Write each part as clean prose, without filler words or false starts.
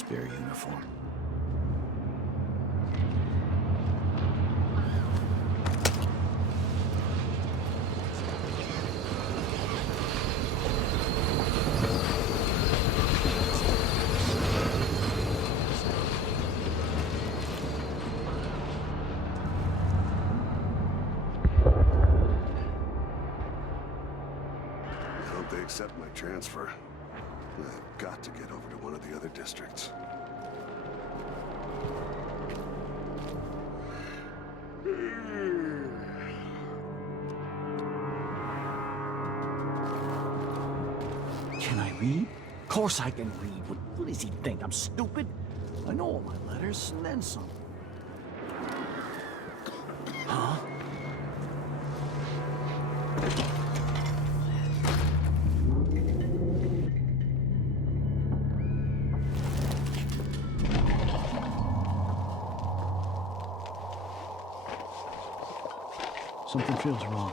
spare uniform. They accept my transfer. I've got to get over to one of the other districts. Can I read? Of course I can read. What does he think? I'm stupid? I know all my letters, and then some. Huh? Something feels wrong.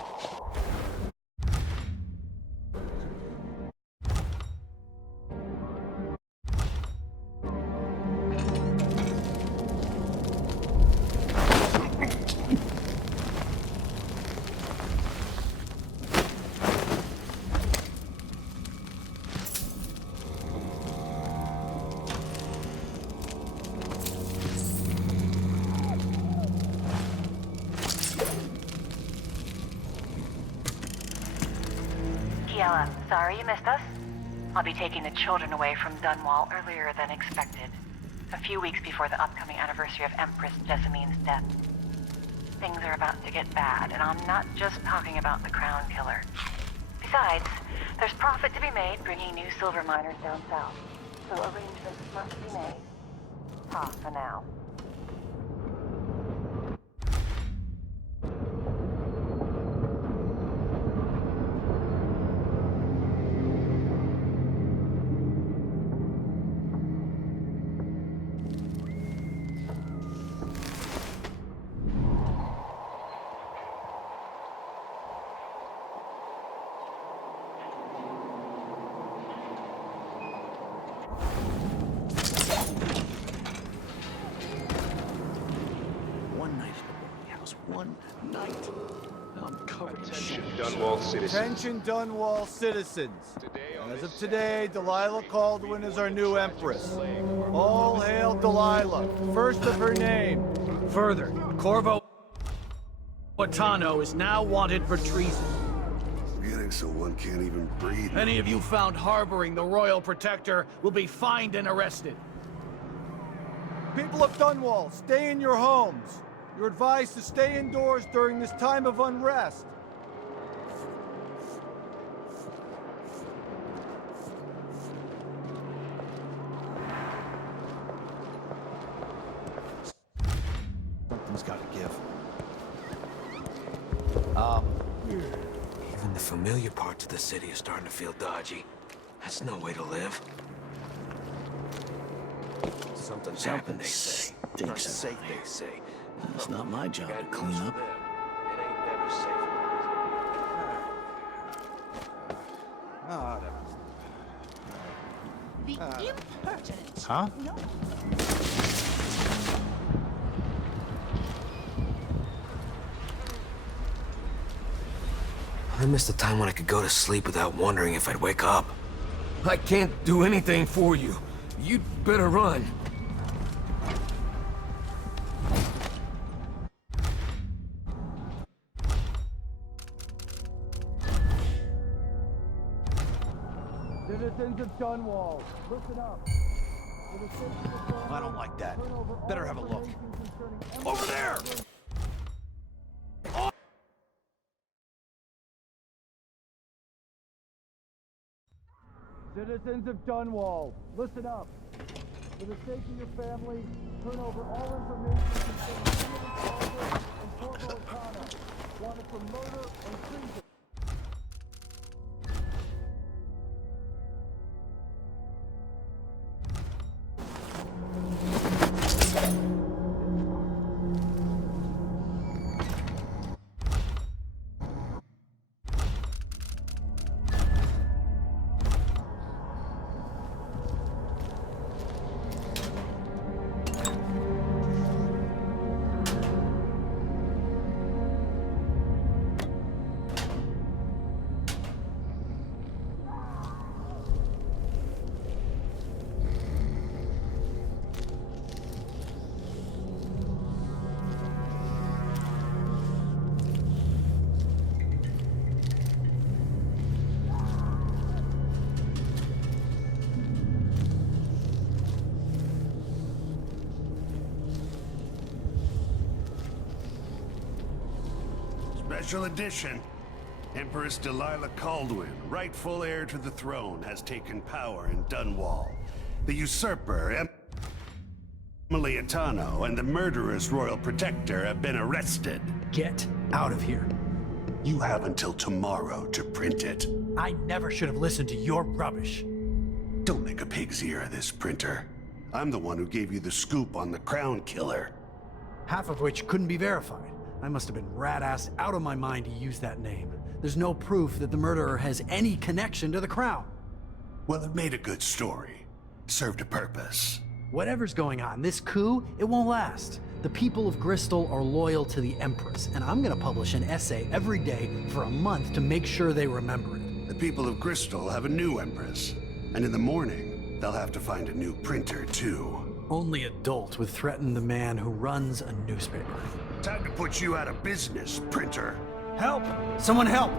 Sorry you missed us. I'll be taking the children away from Dunwall earlier than expected. A few weeks before the upcoming anniversary of Empress Jessamine's death. Things are about to get bad, and I'm not just talking about the Crown Killer. Besides, there's profit to be made bringing new silver miners down south. So arrangements must be made. Ha, for now. One night. I'm covered in shit. Dunwall citizens. Attention Dunwall citizens. As of today, Delilah Caldwin is our new Empress. All hail Delilah, first of her name. Further, Corvo Watano is now wanted for treason. Getting so one can't even breathe. Any of you found harboring the Royal Protector will be fined and arrested. People of Dunwall, stay in your homes. You're advised to stay indoors during this time of unrest. Something's got to give. Even the familiar parts of the city are starting to feel dodgy. That's no way to live. Something's happened, they say. Not safe, they say. It's not my job to clean up. It ain't never safe. The impertinent. Huh? No. I miss the time when I could go to sleep without wondering if I'd wake up. I can't do anything for you. You'd better run. Citizens of Dunwall, listen up. I don't like that. Better have a look. Over there! Citizens of Dunwall, listen up. For the sake of your family, turn over all information concerning Caldwin and Corvo O'Connor, wanted for murder and treason. Special edition. Empress Delilah Caldwin, rightful heir to the throne, has taken power in Dunwall. The usurper, Emily Atano, and the murderous royal protector have been arrested. Get out of here. You have until tomorrow to print it. I never should have listened to your rubbish. Don't make a pig's ear of this, printer. I'm the one who gave you the scoop on the Crown Killer. Half of which couldn't be verified. I must have been rat-assed out of my mind to use that name. There's no proof that the murderer has any connection to the Crown. Well, it made a good story. Served a purpose. Whatever's going on, this coup, it won't last. The people of Bristol are loyal to the Empress, and I'm gonna publish an essay every day for a month to make sure they remember it. The people of Bristol have a new Empress. And in the morning, they'll have to find a new printer, too. Only adult would threaten the man who runs a newspaper. Time to put you out of business, printer. Help! Someone help!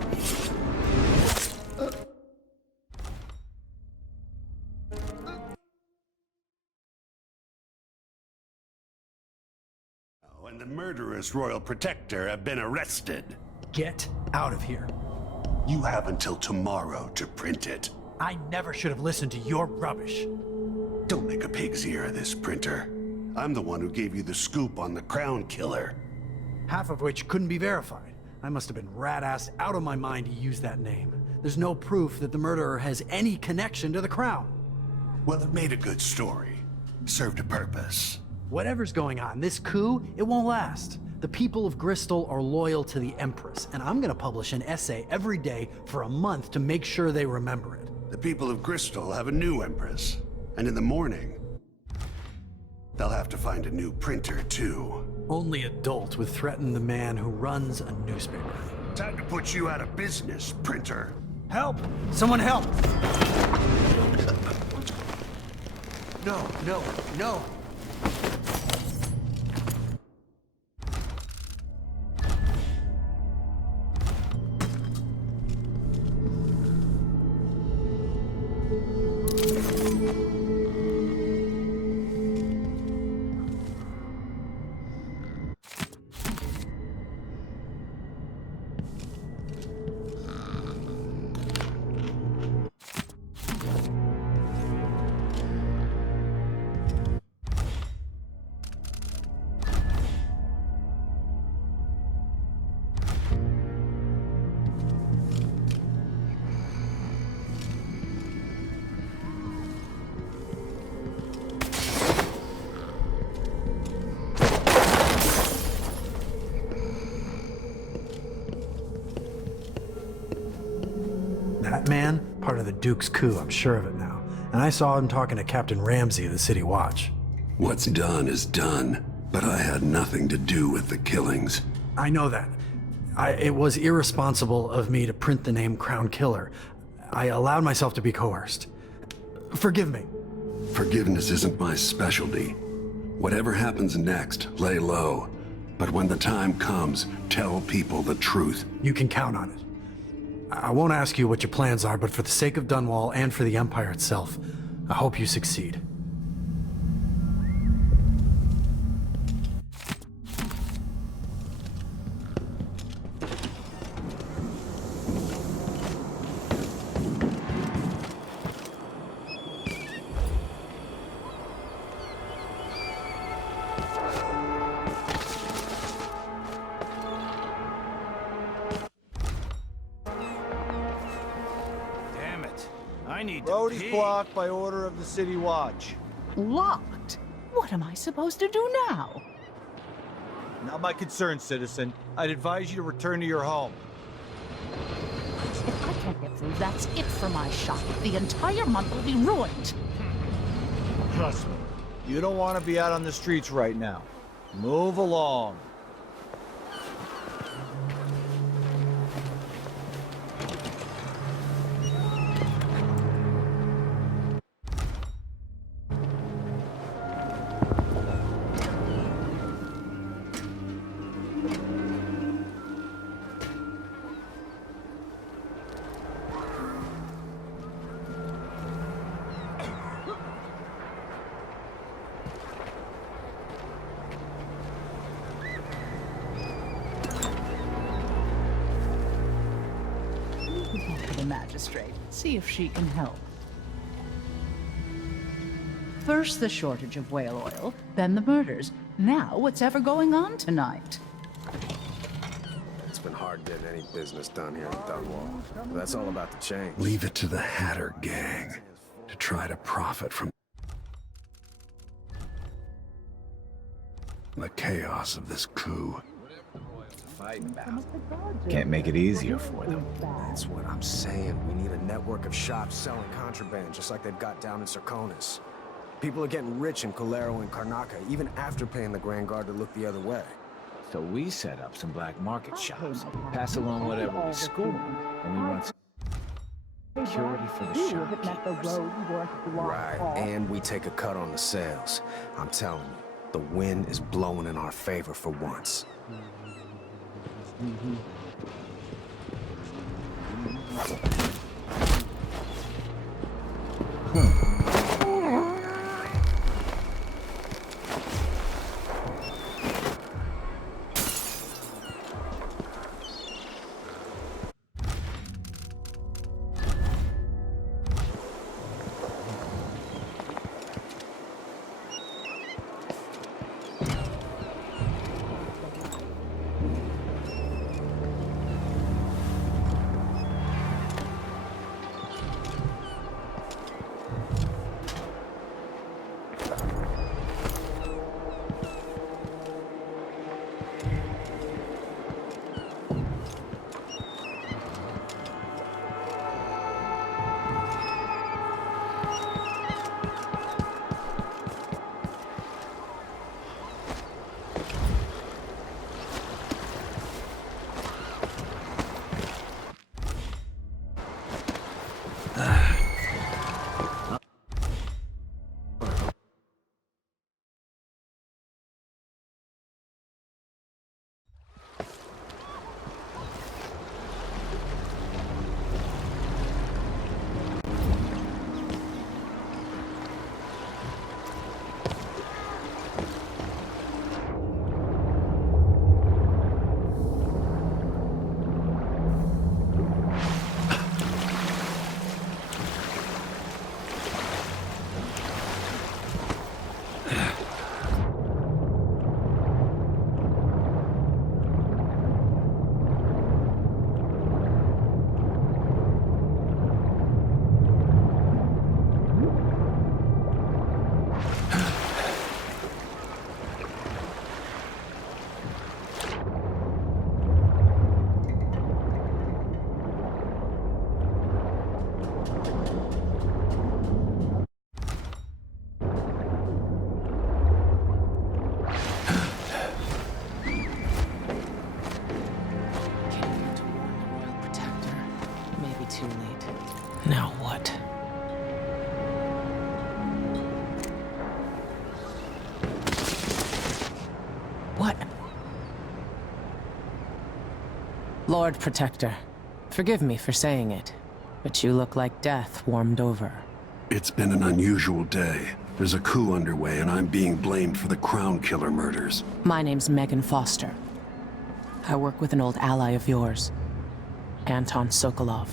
And the murderous royal protector have been arrested. Get out of here. You have until tomorrow to print it. I never should have listened to your rubbish. Don't make a pig's ear of this, printer. I'm the one who gave you the scoop on the Crown Killer. Half of which couldn't be verified. I must have been rat-assed out of my mind to use that name. There's no proof that the murderer has any connection to the Crown. Well, it made a good story. Served a purpose. Whatever's going on, this coup, it won't last. The people of Bristol are loyal to the Empress, and I'm gonna publish an essay every day for a month to make sure they remember it. The people of Bristol have a new Empress. And in the morning, they'll have to find a new printer, too. Only adult would threaten the man who runs a newspaper. Time to put you out of business, printer. Help! Someone help! No, no, no! That man, part of the Duke's coup, I'm sure of it now. And I saw him talking to Captain Ramsey of the City Watch. What's done is done, but I had nothing to do with the killings. I know that. It was irresponsible of me to print the name Crown Killer. I allowed myself to be coerced. Forgive me. Forgiveness isn't my specialty. Whatever happens next, lay low. But when the time comes, tell people the truth. You can count on it. I won't ask you what your plans are, but for the sake of Dunwall and for the Empire itself, I hope you succeed. Road is blocked by order of the City Watch. Locked? What am I supposed to do now? Not my concern, citizen. I'd advise you to return to your home. If I can't get through, that's it for my shop. The entire month will be ruined. Trust me, you don't want to be out on the streets right now. Move along. See if she can help. First the shortage of whale oil, then the murders. Now what's ever going on tonight? It's been hard getting any business done here in Dunwall. But that's all about to change. Leave it to the Hatter gang to try to profit from the chaos of this coup. Fighting about. Can't make it easier for them. That's what I'm saying. We need a network of shops selling contraband, just like they've got down in Serconis. People are getting rich in Colero and Karnaca, even after paying the Grand Guard to look the other way. So we set up some black market shops, pass along whatever we score, and we run security for the shopkeepers. Right, and we take a cut on the sales. I'm telling you, the wind is blowing in our favor for once. Now what? What? Lord Protector, forgive me for saying it, but you look like death warmed over. It's been an unusual day. There's a coup underway, and I'm being blamed for the Crown Killer murders. My name's Megan Foster. I work with an old ally of yours, Anton Sokolov.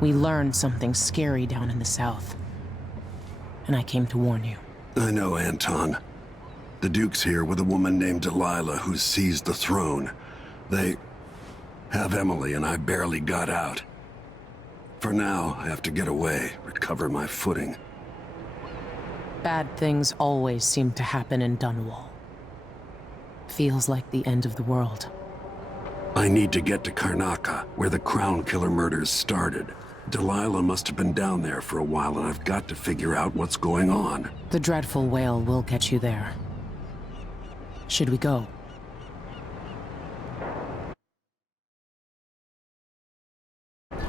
We learned something scary down in the south, and I came to warn you. I know, Anton. The Duke's here with a woman named Delilah who's seized the throne. They have Emily, and I barely got out. For now, I have to get away, recover my footing. Bad things always seem to happen in Dunwall. Feels like the end of the world. I need to get to Karnaca, where the Crown Killer murders started. Delilah must have been down there for a while, and I've got to figure out what's going on. The dreadful whale will get you there. Should we go?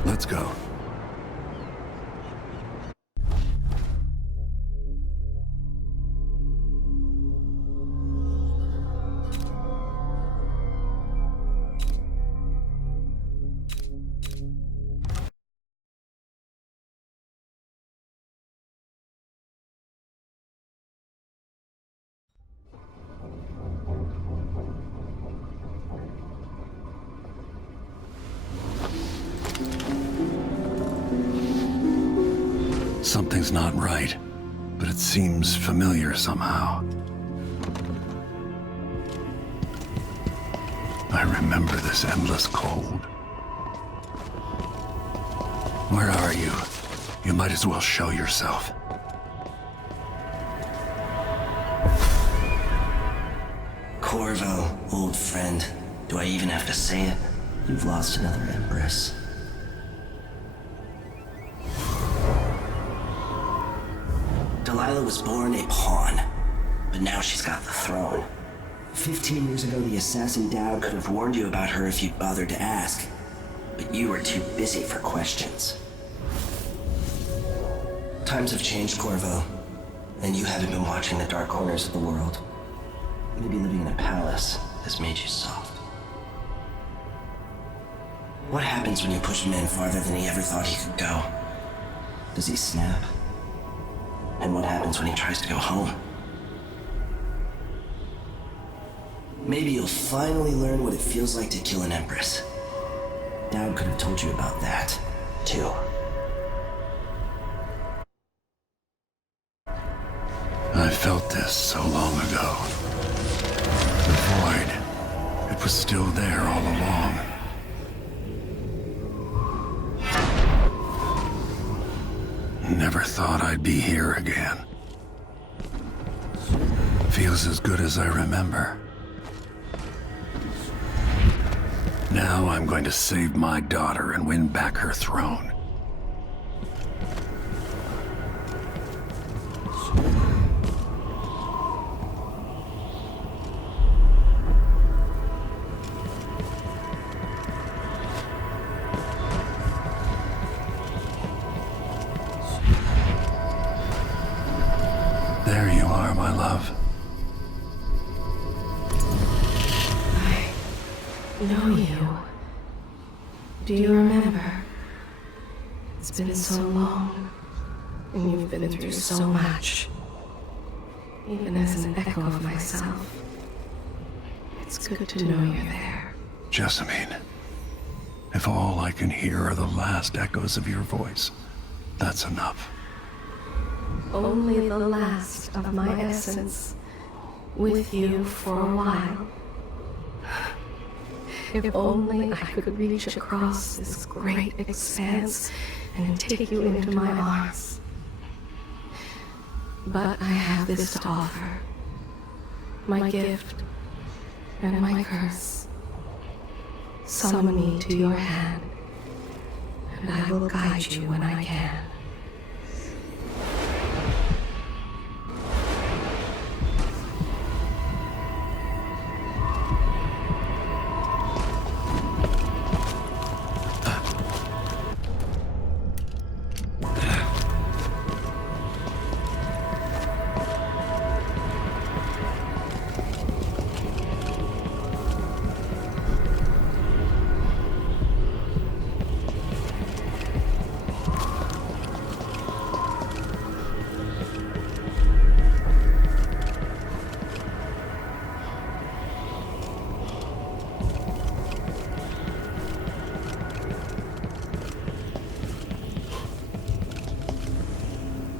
Let's go. Something's not right, but it seems familiar somehow. I remember this endless cold. Where are you? You might as well show yourself. Corvo, old friend. Do I even have to say it? You've lost another Empress. Delilah was born a pawn, but now she's got the throne. 15 years ago, the assassin Dowd could have warned you about her if you'd bothered to ask, but you were too busy for questions. Times have changed, Corvo, and you haven't been watching the dark corners of the world. Maybe living in a palace has made you soft. What happens when you push a man farther than he ever thought he could go? Does he snap? And what happens when he tries to go home? Maybe you'll finally learn what it feels like to kill an Empress. Dowd could have told you about that, too. I felt this so long ago. The void. It was still there all along. Never thought I'd be here again. Feels as good as I remember. Now I'm going to save my daughter and win back her throne. There you are, my love. I know you. Do you remember? It's been so long, and you've been through so much. Even as an echo of myself, it's good to know you're there. Jessamine, if all I can hear are the last echoes of your voice, that's enough. Only the last of my essence, with you for a while. If only I could reach across this great expanse and take you into my arms. But I have this to offer. My gift and my curse. Summon me to your hand, and I will guide you when I can.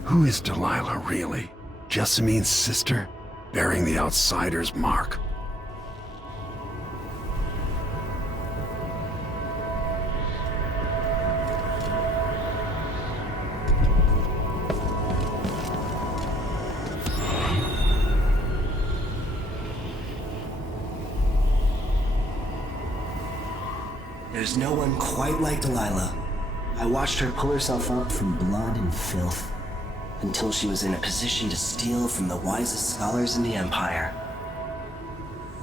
Who is Delilah, really? Jessamine's sister, bearing the outsider's mark? There's no one quite like Delilah. I watched her pull herself up from blood and filth, until she was in a position to steal from the wisest scholars in the Empire.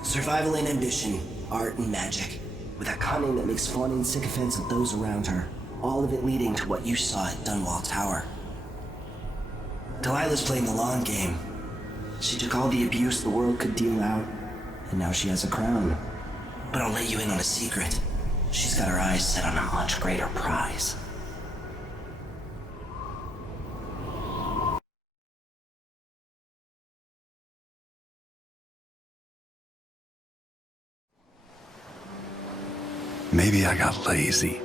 Survival and ambition, art and magic, with a cunning that makes fawning sycophants of those around her, all of it leading to what you saw at Dunwall Tower. Delilah's playing the long game. She took all the abuse the world could deal out, and now she has a crown. But I'll let you in on a secret. She's got her eyes set on a much greater prize. Maybe I got lazy.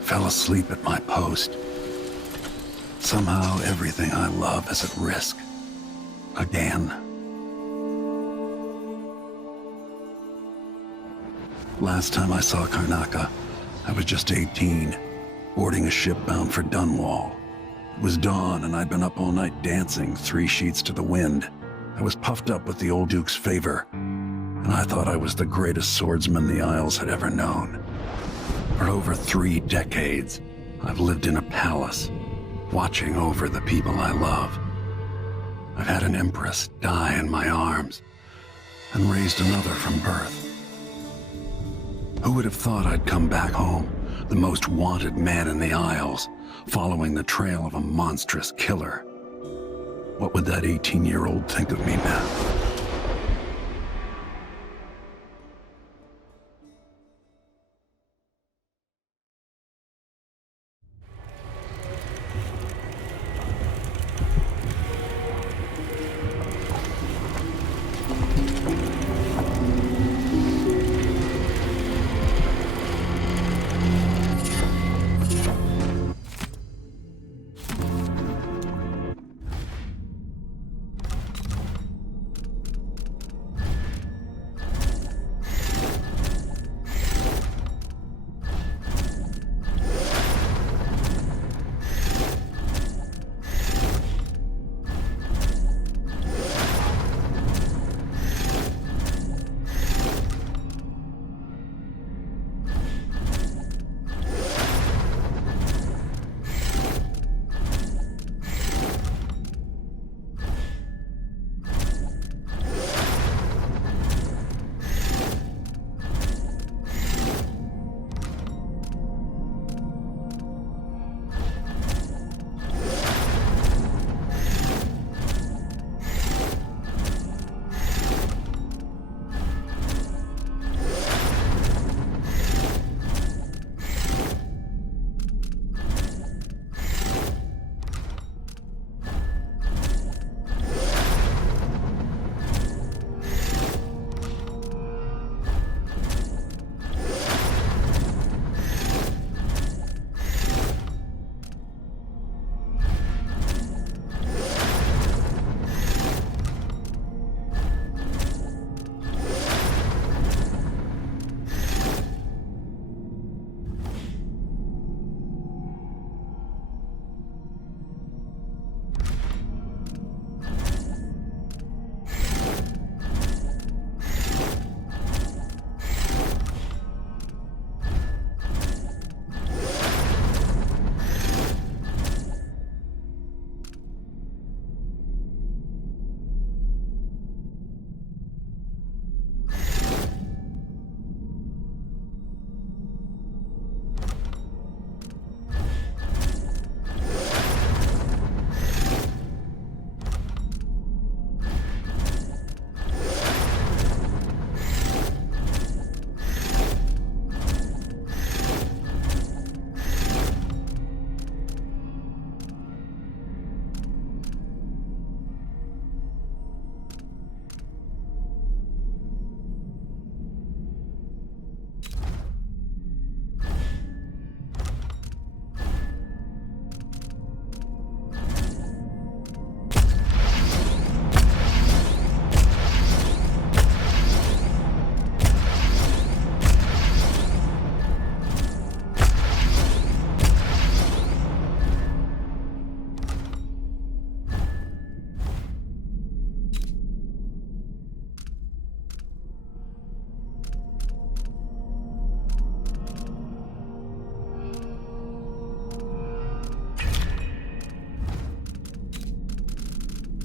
Fell asleep at my post. Somehow everything I love is at risk. Again. Last time I saw Karnaca, I was just 18, boarding a ship bound for Dunwall. It was dawn and I'd been up all night dancing 3 sheets to the wind. I was puffed up with the old Duke's favor, and I thought I was the greatest swordsman the Isles had ever known. For over 3 decades, I've lived in a palace, watching over the people I love. I've had an empress die in my arms, and raised another from birth. Who would have thought I'd come back home, the most wanted man in the Isles, following the trail of a monstrous killer? What would that 18-year-old think of me now?